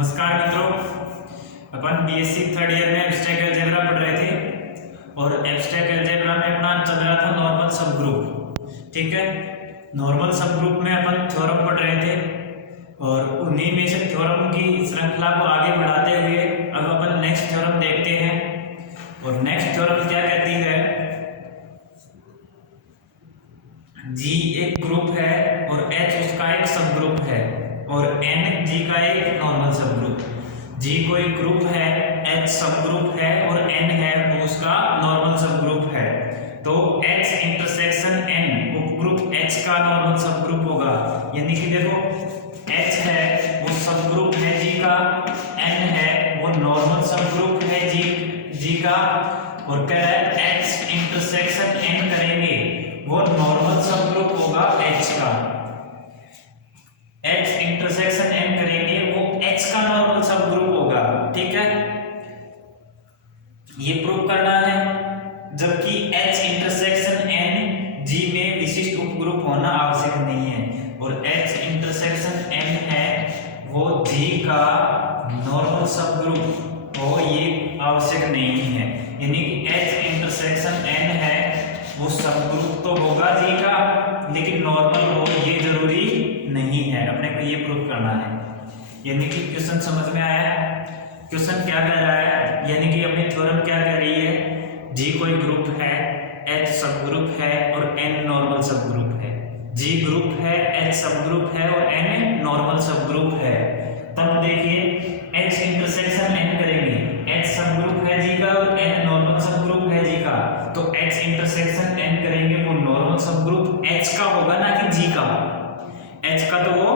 नमस्कार मित्रों, अपन BSc third year में एब्स्ट्रैक्ट अलजेब्रा पढ़ रहे थे और एब्स्ट्रैक्ट अलजेब्रा में अपना चल रहा था नॉर्मल सब ग्रुप। ठीक है, नॉर्मल सब ग्रुप में अपन थ्योरम पढ़ रहे थे और उन्हीं में से थ्योरम की श्रृंखला को आगे बढ़ाते हुए अब अपन नेक्स्ट थ्योरम देखते हैं। और नेक्स्ट थ्योरम क्या कहती है, जी एक ग्रुप है और एच उसका एक सब ग्रुप है और एन जी का एक नॉर्मल सब ग्रुप। जी कोई ग्रुप है, एच सब ग्रुप है और एन है वो उसका नॉर्मल सब ग्रुप है। तो एच इंटरसेक्शन एन उपग्रुप एच का नॉर्मल सब ग्रुप होगा। यानी कि देखो एच है वो सब ग्रुप है जी का, एन है वो नॉर्मल सब ग्रुप है जी का, और कह रहा है एच इंटरसेक्शन एन करेंगे वो नॉर्मल सब ग्रुप होगा एच का। एच इंटरसेक्शन एन करेंगे वो एच का नॉर्मल सब ग्रुप होगा। ठीक है, ये प्रूव करना है। जबकि एच इंटरसेक्शन एन जी में विशिष्ट उपग्रुप होना आवश्यक नहीं है और एच इंटरसेक्शन एन है वो जी का नॉर्मल सब ग्रुप हो, ये आवश्यक नहीं है। यानी कि एच इंटरसेक्शन एन है वो सब ग्रुप तो होगा जी का, लेकिन नॉर्मल हो ये जरूरी नहीं है। अपने को ये प्रूव करना है। यानी कि क्वेश्चन समझ में आया? क्वेश्चन क्या कह रहा है, यानी कि अपनी थ्योरम क्या कह रही है, जी कोई ग्रुप है, एच सब ग्रुप है और एन नॉर्मल सब ग्रुप है। जी ग्रुप है, एच सब ग्रुप है और एन नॉर्मल सब ग्रुप है। तब देखिए एच इंटरसेक्शन एन करेंगे, एच सब ग्रुप है जी का और एन नॉर्मल सब ग्रुप है जी का। तो एच इंटरसेक्शन एन करेंगे वो नॉर्मल सब ग्रुप एच का होगा ना कि जी का। एच का तो वो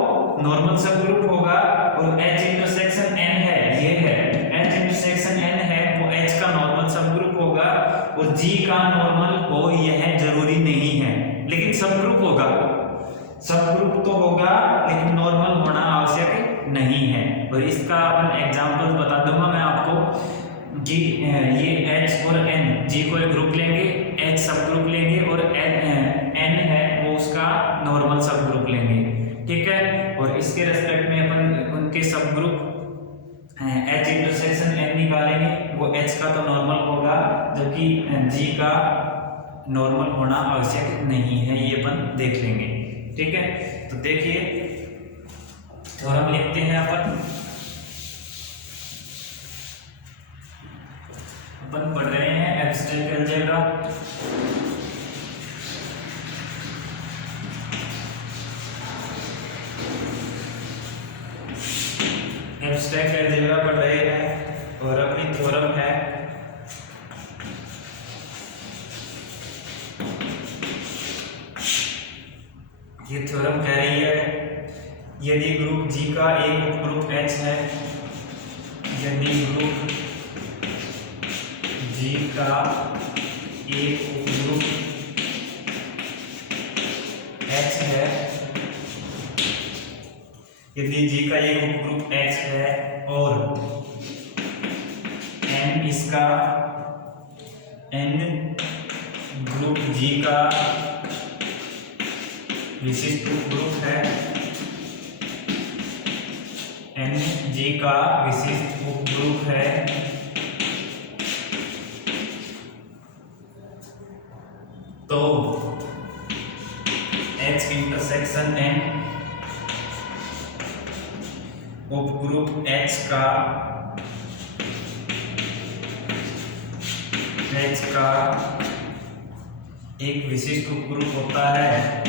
नॉर्मल सब ग्रुप होगा और एच इंटरसेक्शन एन है, ये है एच इंटरसेक्शन एन है वो एच का नॉर्मल सब ग्रुप होगा और जी का नॉर्मल हो यह जरूरी नहीं है, लेकिन सब ग्रुप होगा। सब ग्रुप तो होगा लेकिन नॉर्मल होना आवश्यक नहीं है। और इसका अपन एग्जांपल बता दूंगा मैं आपको कि ये एच और एन, जी को एक ग्रुप लेंगे, एच सब ग्रुप लेंगे और एन है वो उसका नॉर्मल सब ग्रुप लेंगे। ठीक है, और इसके रेस्पेक्ट में अपन उनके सब ग्रुप एच इंटरसेक्शन एन निकालेंगे, वो एच का तो नॉर्मल होगा जबकि जी का नॉर्मल होना आवश्यक नहीं है, ये अपन देख लेंगे। ठीक है, तो देखिए थ्योरम लिखते हैं अपन पढ़ रहे हैं एब्स्ट्रैक्ट अलजेब्रा। एब्स्ट्रैक्ट अलजेब्रा पढ़ रहे हैं और अपनी थ्योरम है ये थ्योरम कह रही है यदि ग्रुप जी का एक उपग्रुप एच है, यदि ग्रुप जी का एक उपग्रुप एच है, यदि जी का एक उपग्रुप एच है और एन इसका एन ग्रुप जी का विशिष्ट उपग्रुप है, एन जी का विशिष्ट उपग्रुप है, तो एच इंटरसेक्शन एन उपग्रुप एच का एक विशिष्ट उपग्रुप होता है।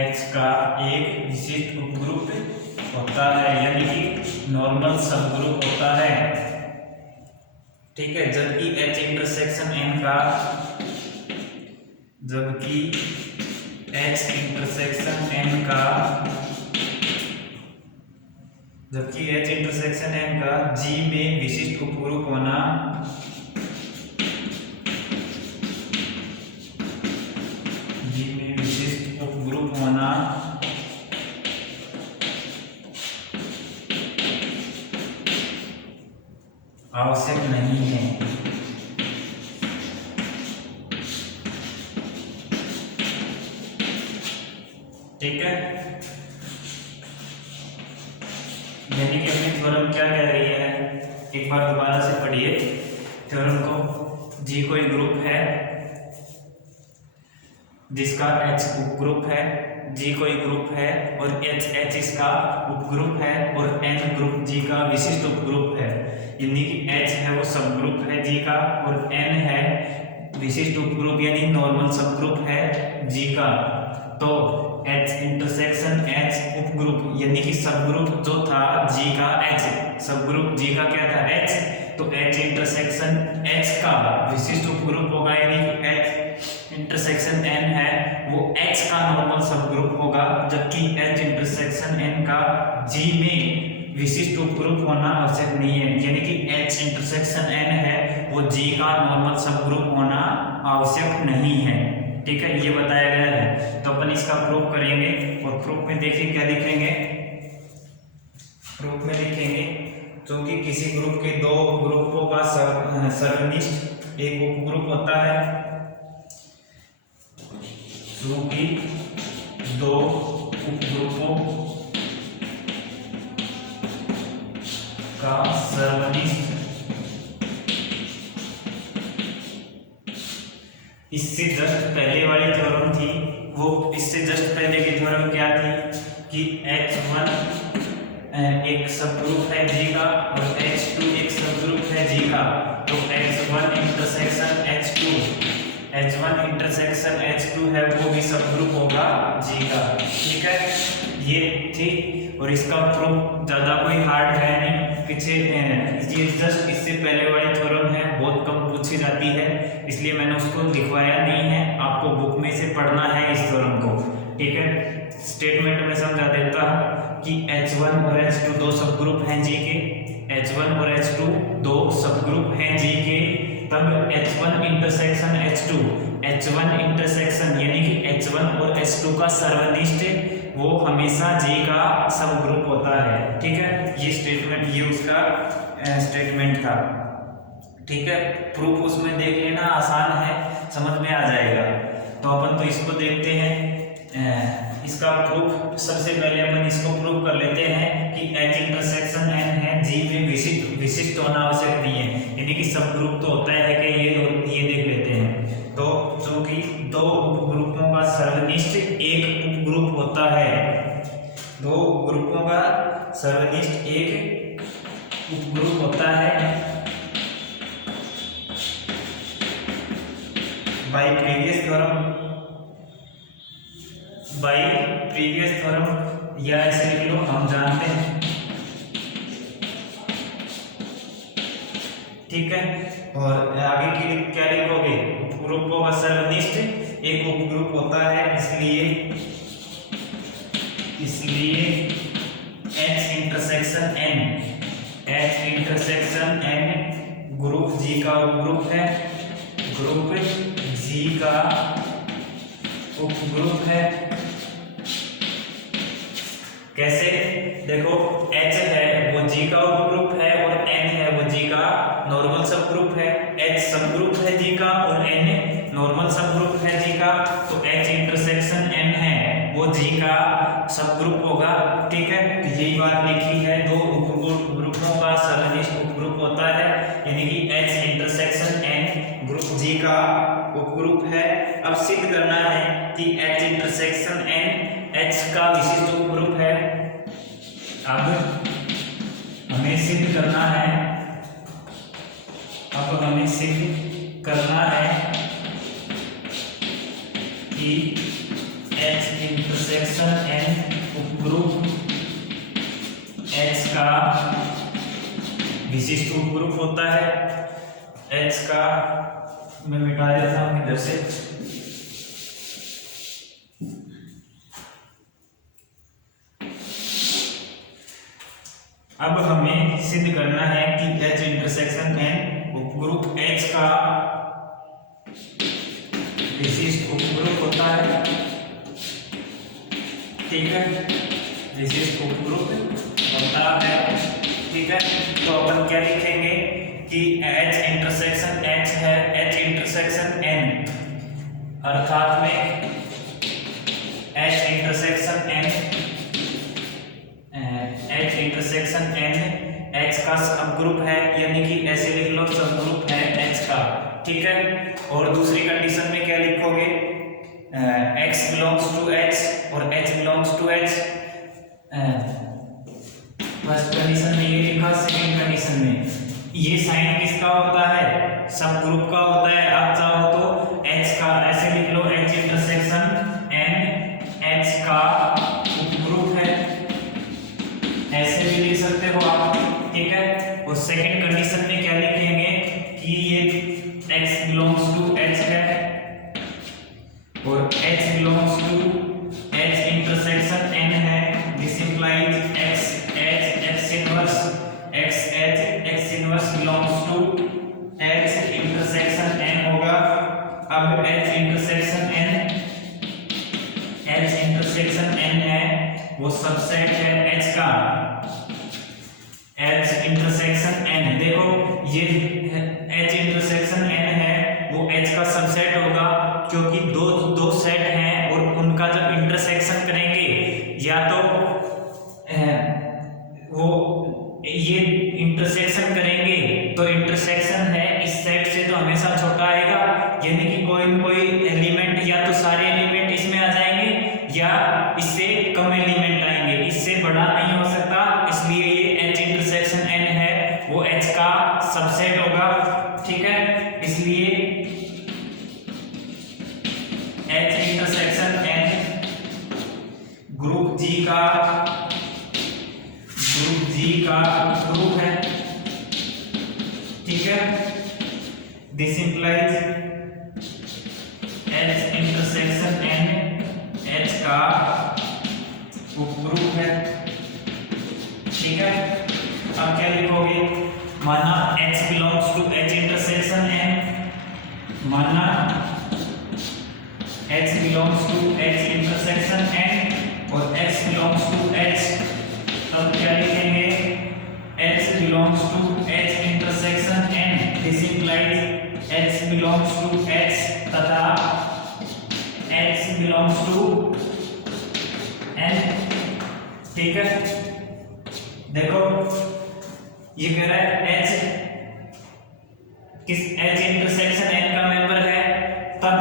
एच का एक विशिष्ट उपग्रुप होता है, यानी कि नॉर्मल सब ग्रुप होता है। ठीक है, जबकि एच इंटरसेक्शन एन का जी में विशिष्ट उपग्रुप होना आवश्यक नहीं है। ठीक है, यानी कि अपनी थ्योरम क्या कह रही है, एक बार दोबारा से पढ़िए थ्योरम को। जी कोई ग्रुप है जिसका H उपग्रुप है, G कोई ग्रुप है और H इसका उपग्रुप है और N ग्रुप G का विशिष्ट उपग्रुप है, यानी कि H है वो सब ग्रुप है G का और N है विशिष्ट उपग्रुप यानी नॉर्मल सब ग्रुप है G का। तो H इंटरसेक्शन H उपग्रुप यानी कि सब ग्रुप जो था G का H, सब ग्रुप G का क्या था H, तो H इंटरसेक्शन H का विशिष्ट उपग्रुप होगा, यानी कि H इंटरसेक्शन N है वो H का नॉर्मल सब ग्रुप होगा, जबकि H इंटरसेक्शन N का G में विशिष्ट उपग्रुप होना आवश्यक नहीं है, यानी कि H इंटरसेक्शन N है वो G का नॉर्मल सब ग्रुप होना आवश्यक नहीं है। ठीक है, ये बताया गया है। तो अपन इसका प्रूफ करेंगे और प्रूफ में देखिए क्या लिखेंगे। प्रूफ में लिखेंगे क्योंकि किसी ग्रुप के दो ग्रुपों का सर्वनिष्ठ एक उपग्रुप होता है, क्योंकि दो उपग्रुपों का सर्वनिष्ठ, इससे जस्ट पहले वाली थ्योरम थी वो, इससे जस्ट पहले की थ्योरम क्या थी कि H1 एक सबग्रुप है G का और H2 एक सबग्रुप है G का, तो H1 इंटरसेक्शन H2 है वो भी सबग्रुप होगा G का। ठीक है, ये थी और इसका प्रूफ ज्यादा कोई हार्ड है नहीं, पीछे ये जस्ट इससे पहले वाली थ्योरम है, बहुत कम पूछी जाती है इसलिए मैंने उसको लिखवाया नहीं है, आपको बुक में से पढ़ना है इस थ्योरम को। ठीक है, स्टेटमेंट में समझा देता हूं कि H1 और H2 दो सबग्रुप हैं G के, H1 और H2 दो सबग्रुप हैं G के, तब H1 इंटरसेक्शन H1 इंटरसेक्शन यानी कि H1 और H2 का सर्वनिष्ठ वो हमेशा G का सबग्रुप होता है। ठीक है, ये स्टेटमेंट, ये उसका स्टेटमेंट था। ठीक है, प्रूफ उसमें देख लेना, आसान है, समझ में आ जाएगा। तो अपन तो इसको देखते हैं, इसका प्रूफ सबसे पहले अपन इसको प्रूफ कर लेते हैं कि H इंटरसेक्शन N है G में विशिष्ट होना आवश्यक नहीं है, यानी कि सब ग्रुप तो होता है कि ये देख लेते हैं। तो जो कि दो उपग्रुपों का सर्वनिष्ठ एक उपग्रुप होता है, दो ग्रुपों का सर्वनिष्ठ एक उपग्रुप होता है, बाय प्रीवियस थ्योरम या ऐसे लिख लो, हम जानते हैं। ठीक है, और आगे की क्या लिखोगे, उपग्रुपों का सर्वनिष्ठ एक उपग्रुप होता है, इसलिए H intersection N group G का उपग्रुप है, ग्रुप G का उपग्रुप है। कैसे, देखो H है वो G का उपग्रुप है और N है वो G का नॉर्मल सबग्रुप है, H सबग्रुप है G का और N नॉर्मल सबग्रुप है G का, तो H इंटरसेक्शन N है वो G का सबग्रुप होगा। ठीक है, तो यही बात लिखी है, दो उपग्रुपों का सर्वनिष्ठ उपग्रुप होता है, यानी कि H intersection N group G का उपग्रुप है। अब सिद्ध करना है कि H इंटरसेक्शन N H का विशिष्ट उपग्रुप है। अब हमें सिद्ध करना है, कि H इंटरसेक्शन N उपग्रुप H का विशिष्ट उपग्रुप होता है। H का मैं मिटा देता हूं इधर से, अब हमें सिद्ध करना है कि H इंटरसेक्शन N उपग्रुप H का विशिष्ट उपग्रुप होता है। ठीक है, विशिष्ट उपग्रुप होता है। ठीक है, तो अपन क्या लिखेंगे कि H इंटरसेक्शन H है H इंटरसेक्शन N, अर्थात में H इंटरसेक्शन ठीक है। और दूसरी कंडीशन में क्या लिखोगे, x बिलोंग्स टू h और h belongs to h। First condition में ये लिखा, सेकंड कंडीशन में ये साइन किसका होता है, सब ग्रुप का होता है। आप चाहो तो h का ऐसे लिख लो, h इंटरसेक्शन n h का उपग्रुप है, ऐसे भी लिख सकते हो आप, ठीक है। और सेकंड कंडीशन में क्या लिखेंगे कि ये x बिलोंग्स टू h है और h belongs to h intersection n है। This implies x inverse belongs to h intersection n होगा। अब h इंटरसेक्शन n है वो सबसेट है h का, h इंटरसेक्शन n। देखो ये h इंटरसेक्शन n है वो h का सबसेट होगा, क्योंकि दो सेट हैं और उनका जब इंटरसेक्शन करेंगे या तो वो ये इंटरसेक्शन करेंगे तो इंटरसेक्शन है इस सेट से तो हमेशा छोटा आएगा, यानी कि कोई न कोई एलिमेंट या तो सारे एलिमेंट इसमें आ जाएंगे या इससे कम एलिमेंट आएंगे, इससे बड़ा नहीं हो सकता। इसलिए ये h इंटरसेक्शन n है वो h का सबसेट होगा, ठीक है। इसलिए h intersection n group G का ग्रुप है, ठीक है। This implies h intersection n h का उपग्रुप है, ठीक है। अब क्या लिखोगे, माना h belongs to h intersection n, माना h belongs to h intersection n और x बिलोंग्स टू h, तब क्या लिखेंगे, h belongs to h intersection n। This implies h belongs to h तथा h बिलोंग्स टू n, ठीक है। देखो ये कह रहा है h इंटरसेक्शन n का मेंबर है, तब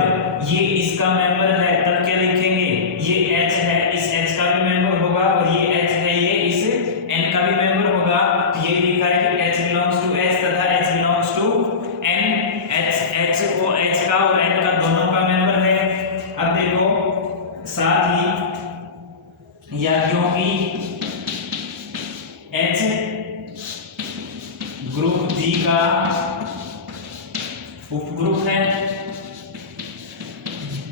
ये इसका मेंबर है, तब क्या लिखेंगे, ये h है इस h का भी मेंबर होगा और ये h है ये इस n का भी मेंबर होगा। तो ये लिखा है कि h बिलोंग्स टू h तथा h belongs to n, h को h का और n का दोनों का मेंबर है। अब देखो साथ ही या क्योंकि h ग्रुप G का उपग्रुप है,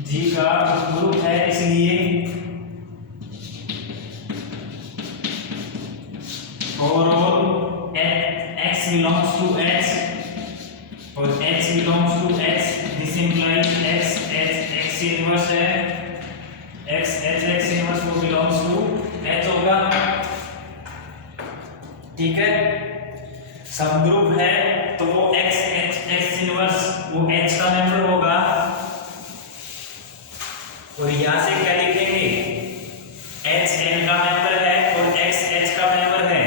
G का उपग्रुप है, इसलिए for all x belongs to h और h belongs to h, this implies x inverse है, x inverse वो belongs to h होगा, ठीक है। सब ग्रुप है तो वो x इनवर्स वो h का मेंबर होगा। और यहां से क्या लिखेंगे, h n का मेंबर है और x h का मेंबर है।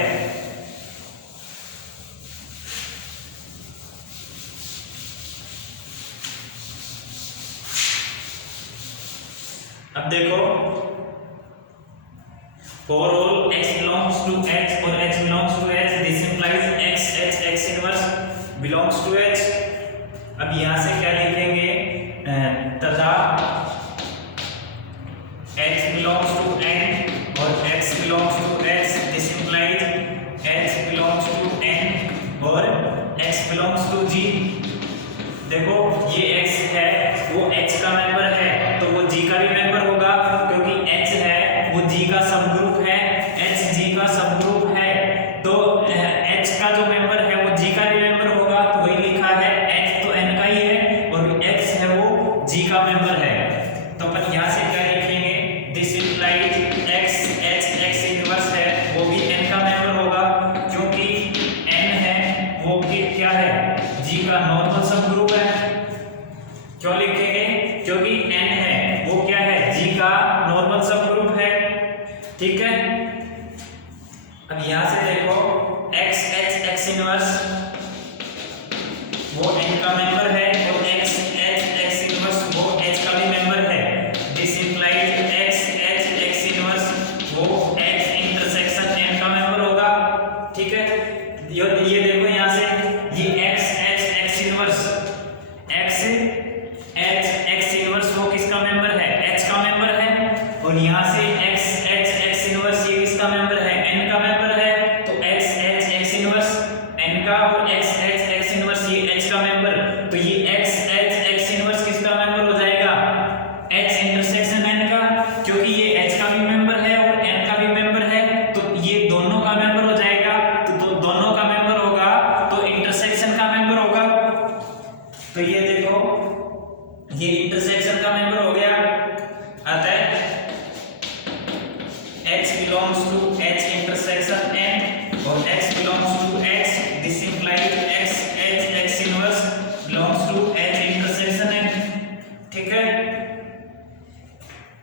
अब देखो for all x belongs to h और h belongs to h, this implies x inverse belongs to h। अब यहां से क्या लिखेंगे, तथा h belongs to n और x belongs to h, this implies h belongs to n और x belongs to g। देखो ये x है वो h का मेंबर है तो वो g का भी मेंबर होगा, क्योंकि h है वो g का सबग्रुप है, h g का सबग्रुप है तो h का जो मेंबर है वो g का भी मेंबर होगा। तो वही लिखा है h तो n का ही है और x है वो g का मेंबर है। तो अपन यहाँ से क्या लिखेंगे, दिस इंप्लाइज x इनवर्स है वो भी n का मेंबर होगा, क्योंकि n है वो क्या है g का नॉर्मल सबग्रुप है। क्यों लिखेंगे, क्योंकि n है वो क्या है g का नॉर्मल सबग्रुप है, ठीक है। अब यहां से देखो x इनवर्स वो n का मेंबर है और तो ये x इनवर्स किसका मेंबर हो जाएगा, h इंटरसेक्शन n का, क्योंकि ये h का भी मेंबर है और n का भी मेंबर है, तो ये दोनों का मेंबर हो जाएगा। तो दोनों का मेंबर होगा तो इंटरसेक्शन का मेंबर होगा। तो ये देखो ये इंटरसेक्शन का मेंबर हो गया, अतः h belongs to h intersection n और x belongs to h, this implies x inverse belongs to h intersection n। ठीक है,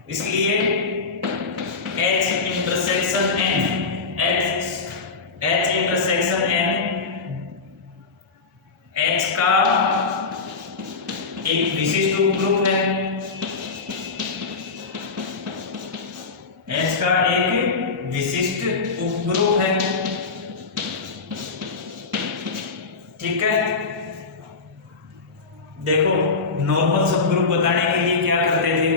इसलिए h intersection n h का एक विशिष्ट उपग्रुप है, H का एक विशिष्ट उपग्रुप है। ठीक है, देखो नॉर्मल सबग्रुप बताने के लिए क्या करते थे,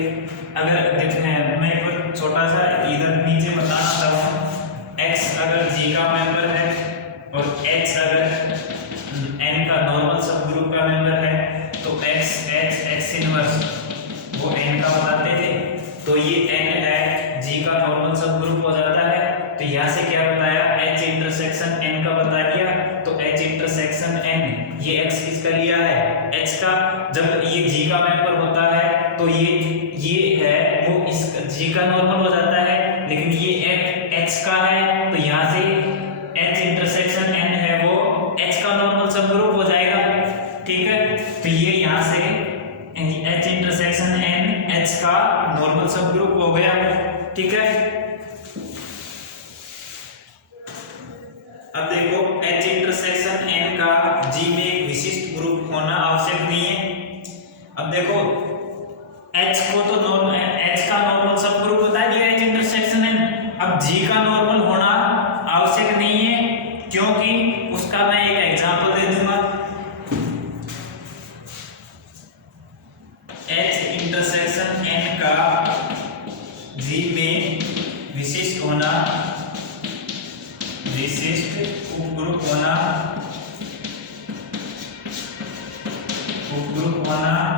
अगर देखना है मैं एक बार छोटा सा इधर नीचे बताना चाहूँ, x अगर G का मेंबर है और h अगर n का नॉर्मल सबग्रुप का मेंबर है, तो x इनवर्स वो n का बताते थे, तो ये n है G का नॉर्मल सबग्रुप हो जाता है। तो यहाँ से क्या बताया, H इंटरसेक्शन n का बता दिया, तो H इंटरसेक्शन n ये x किसका लिया है, h का। जब ये G का मेंबर होता है तो ये है वो इस G का नॉर्मल हो जाता है, लेकिन ये h का है, तो यहाँ से H इंटरसेक्शन n है वो h का नॉर्मल सबग्रुप हो जाएगा। ठीक है, तो ये यहाँ से H इंटरसेक्शन n h का नॉर्मल सबग्रुप हो गया। ठीक है, अब देखो H इंटरसेक्शन n का G में एक विशिष्ट ग्रुप होना आवश्यक नहीं है। अब देखो H को तो H का नॉर्मल सबग्रुप बता दिया H इंटरसेक्शन n, अब G का नॉर्मल होना आवश्यक नहीं है, क्योंकि उसका मैं एक एग्जांपल दे दूंगा। H इंटरसेक्शन n का G में विशिष्ट उपग्रुप होना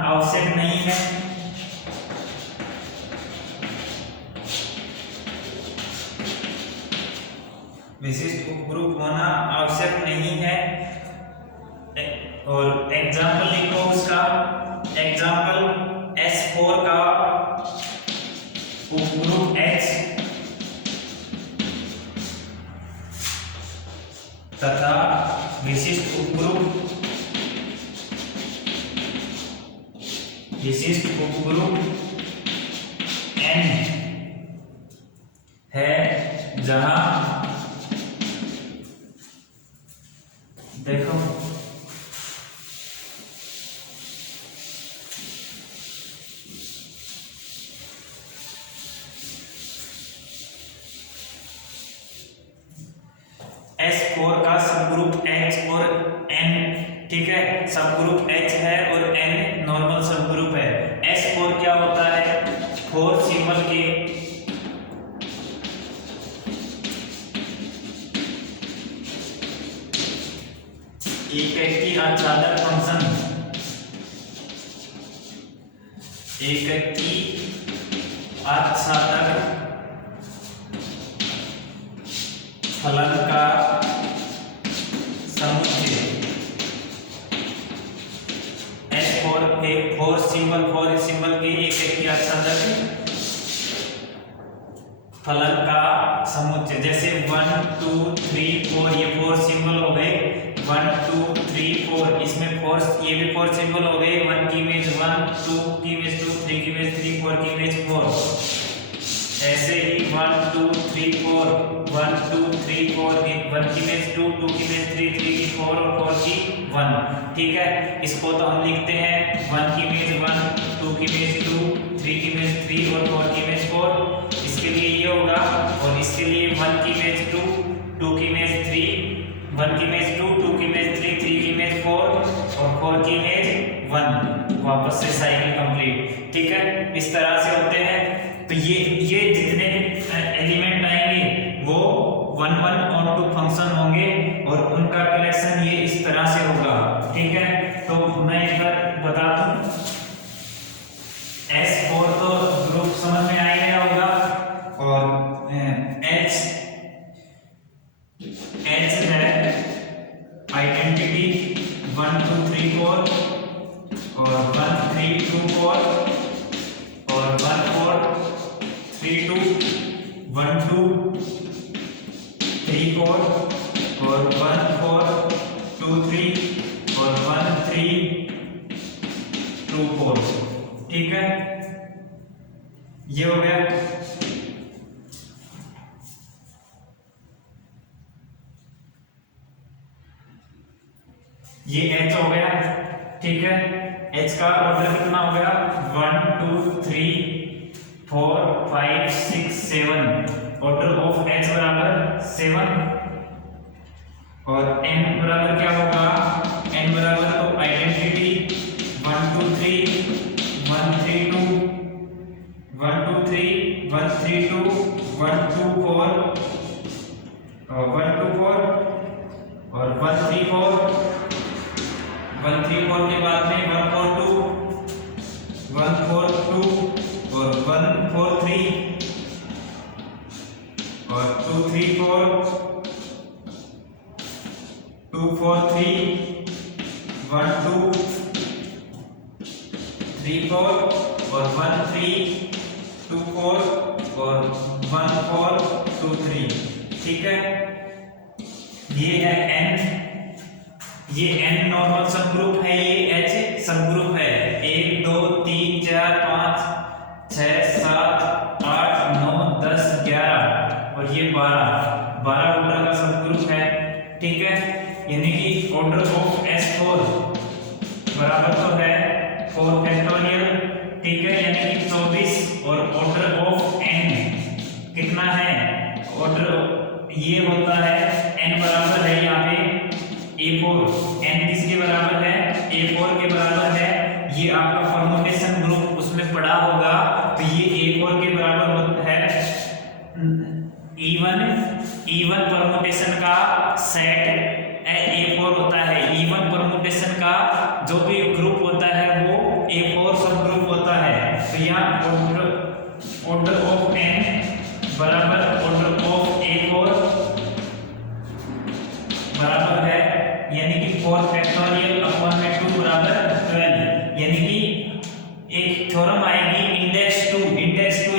आवश्यक नहीं है। विशिष्ट उपग्रुप होना आवश्यक नहीं है। और एग्जाम्पल लिखो उसका, एग्जाम्पल S4 का उपग्रुप H तथा विशिष्ट उपग्रुप N है, जहां देखो S4 का सबग्रुप H और N, ठीक है, सबग्रुप H है और N नॉर्मल सबग्रुप है। S4 क्या होता है, 4 सिंबल के एककी आच्छादक फंक्शन, एककी आच्छादक फलन का समुच्चय। फोर सिंबल के एककी आच्छादक फलन का समुच्चय, जैसे 1 2 3 4 ये 4 सिंबल हो गए, 1 2 3 4, इसमें 4 ये भी 4 सिंबल हो गए, 1 की इमेज 1, 2 की इमेज 2, 3 की इमेज 3, 4 की इमेज 4। ऐसे ही 1 2 3 4, 1 2 3 4, 1 की इमेज 2, 2 की इमेज 3, 3 की 4 और 4 की 1। ठीक है, इसको तो हम लिखते हैं 1 की इमेज 1, 2 की इमेज 2, 3 की इमेज 3 और 4 की इमेज 4। इसके लिए ये होगा, और इसके लिए 1 की इमेज 2, 2 की इमेज 3, 1 की इमेज 2, 2 की इमेज 3, 3 की इमेज 4 और 4 की इमेज 1। वापस से साइकिल कंप्लीट। ठीक है, इस तरह से होते हैं। तो ये जितने एलिमेंट आएंगे वो 1 1 और 2 फंक्शन होंगे और उनका कलेक्शन ये इस तरह से होगा। ठीक है, तो मैं एक बार बता दूं, S4 तो ग्रुप समझ में आ ही गया होगा, और H है आइडेंटिटी 1 2 3 4 और 1 3 2 4 और 1 4 3 2 1 2 3 4 और 1 4 2 3 और 1 3 2 4। ठीक है, ये हो गया। ये H हो गया। ठीक है, H का ऑर्डर कितना हो गया? 1 2 3 4 5 6 7। ऑर्डर ऑफ H बराबर 7। और N बराबर क्या होगा? N बराबर तो आइडेंटिटी 1 2 3 1 3 2 1 2 3 1 3 2 1 2 4 और 1 2 4 और 1 3 4 1 3 4 के बाद में 1 4 2 1 4 2 और 1 4 3 और 2 3 4 2 4 3 1 2 3 4 और 1 3 2 4 और 1 4 2 3। ठीक है, ये है N, ये N नॉर्मल सब ग्रुप है, ये H सब ग्रुप है। 1 2 3 4 5 6 7 8 9 10 11 और ये 12 ऑर्डर का सब ग्रुप है। ठीक है, यानी कि ऑर्डर ऑफ S4 बराबर तो है 4 फैक्टोरियल। ठीक है, यानी कि 24। और ऑर्डर ऑफ N कितना है? ऑर्डर ये होता है N बराबर है यहाँ पे A4। N किसके बराबर है? A4 के बराबर है। ये आपका परमुटेशन ग्रुप उसमें पढ़ा होगा, तो ये A4 के बराबर होता है E1 परमुटेशन का सेट A4 होता है। E1 परमुटेशन का जो भी ग्रुप होता है वो A4 सब ग्रुप होता है। तो यहाँ ऑर्डर ऑफ N बराबर ऑर्डर ऑफ A4 बराबर है, यानी कि 4 फैक्टोरियल अपॉन में 2 बराबर 12। यानी कि एक थ्योरम आएगी इंडेक्स 2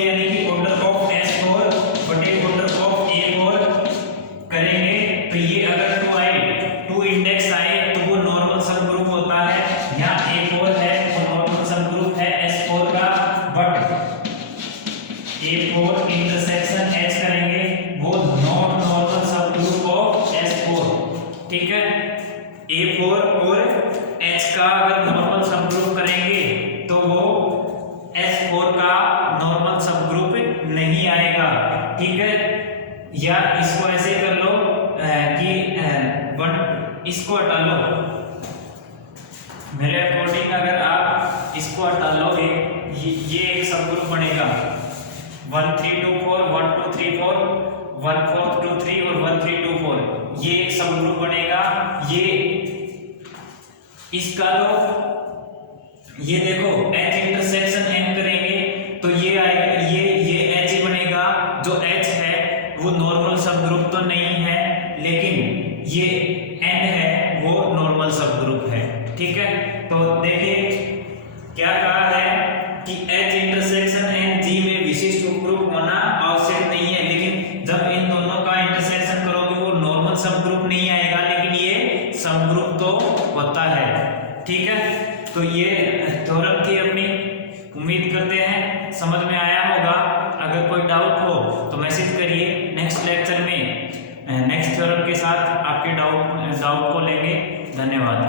यानी कि ऑर्डर ऑफ S4 बटे ऑर्डर ऑफ A4 करेंगे, तो ये अगर 2 आए, 2 इंडेक्स आए तो वो नॉर्मल सब ग्रुप होता है। यहाँ A4 है वो नॉर्मल सब ग्रुप है S4 का, बट A4 इंटरसेक्शन H करेंगे वो नॉन नॉर्मल सब ग्रुप ऑफ S4। ठीक है, A4 और H का अगर नॉर्मल सब ग्रुप करेंगे तो वो S4 का नॉर्मल सब ग्रुप नहीं आएगा। ठीक है, या इसको ऐसे कर लो कि इसको हटा लो। मेरे अकॉर्डिंग अगर आप इसको हटा लोगे, ये एक सब ग्रुप बनेगा 1 3 2 4 1 2 3 4 1 4 2 3 और 1 3 2 4, ये एक सब ग्रुप बनेगा। ये इसका तो ये देखो H इंटरसेक्शन N करेंगे तो ये आएगा, ये H बनेगा। जो H है वो नॉर्मल सब ग्रुप तो नहीं है, लेकिन ये N है वो नॉर्मल सब ग्रुप है। ठीक है, तो देखिए क्या कहा है कि H इंटरसेक्शन N G में विशिष्ट उपग्रुप होना आवश्यक नहीं है, लेकिन जब इन दोनों का इंटरसेक्शन करोगे वो नॉर्मल सब ग्रुप नहीं आएगा, लेकिन ये सब ग्रुप तो होता है। ठीक है, तो ये थ्योरम थी अपनी, उम्मीद करते हैं समझ में आया होगा। अगर कोई डाउट हो तो मैसेज करिए, नेक्स्ट लेक्चर में नेक्स्ट थ्योरम के साथ आपके डाउट को लेंगे। धन्यवाद।